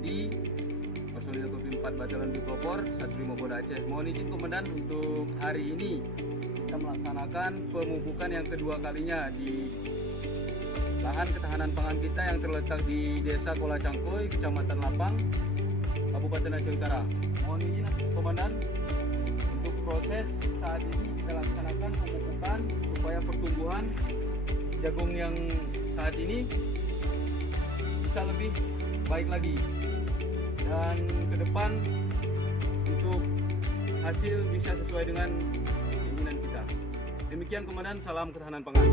Junaidi, personil Kopi 4 Batalan Bikopor, Satbrimob Aceh. Mohon izin Komandan, untuk hari ini kita melaksanakan pemupukan yang kedua kalinya di lahan ketahanan pangan kita yang terletak di Desa Kolacangkoy, Kecamatan Lapang, Kabupaten Aceh Utara. Mohon izin Komandan, untuk proses saat ini kita laksanakan pemupukan supaya pertumbuhan jagung yang saat ini bisa lebih baik lagi, dan ke depan untuk hasil bisa sesuai dengan keinginan kita. Demikian Komandan, salam ketahanan pangan.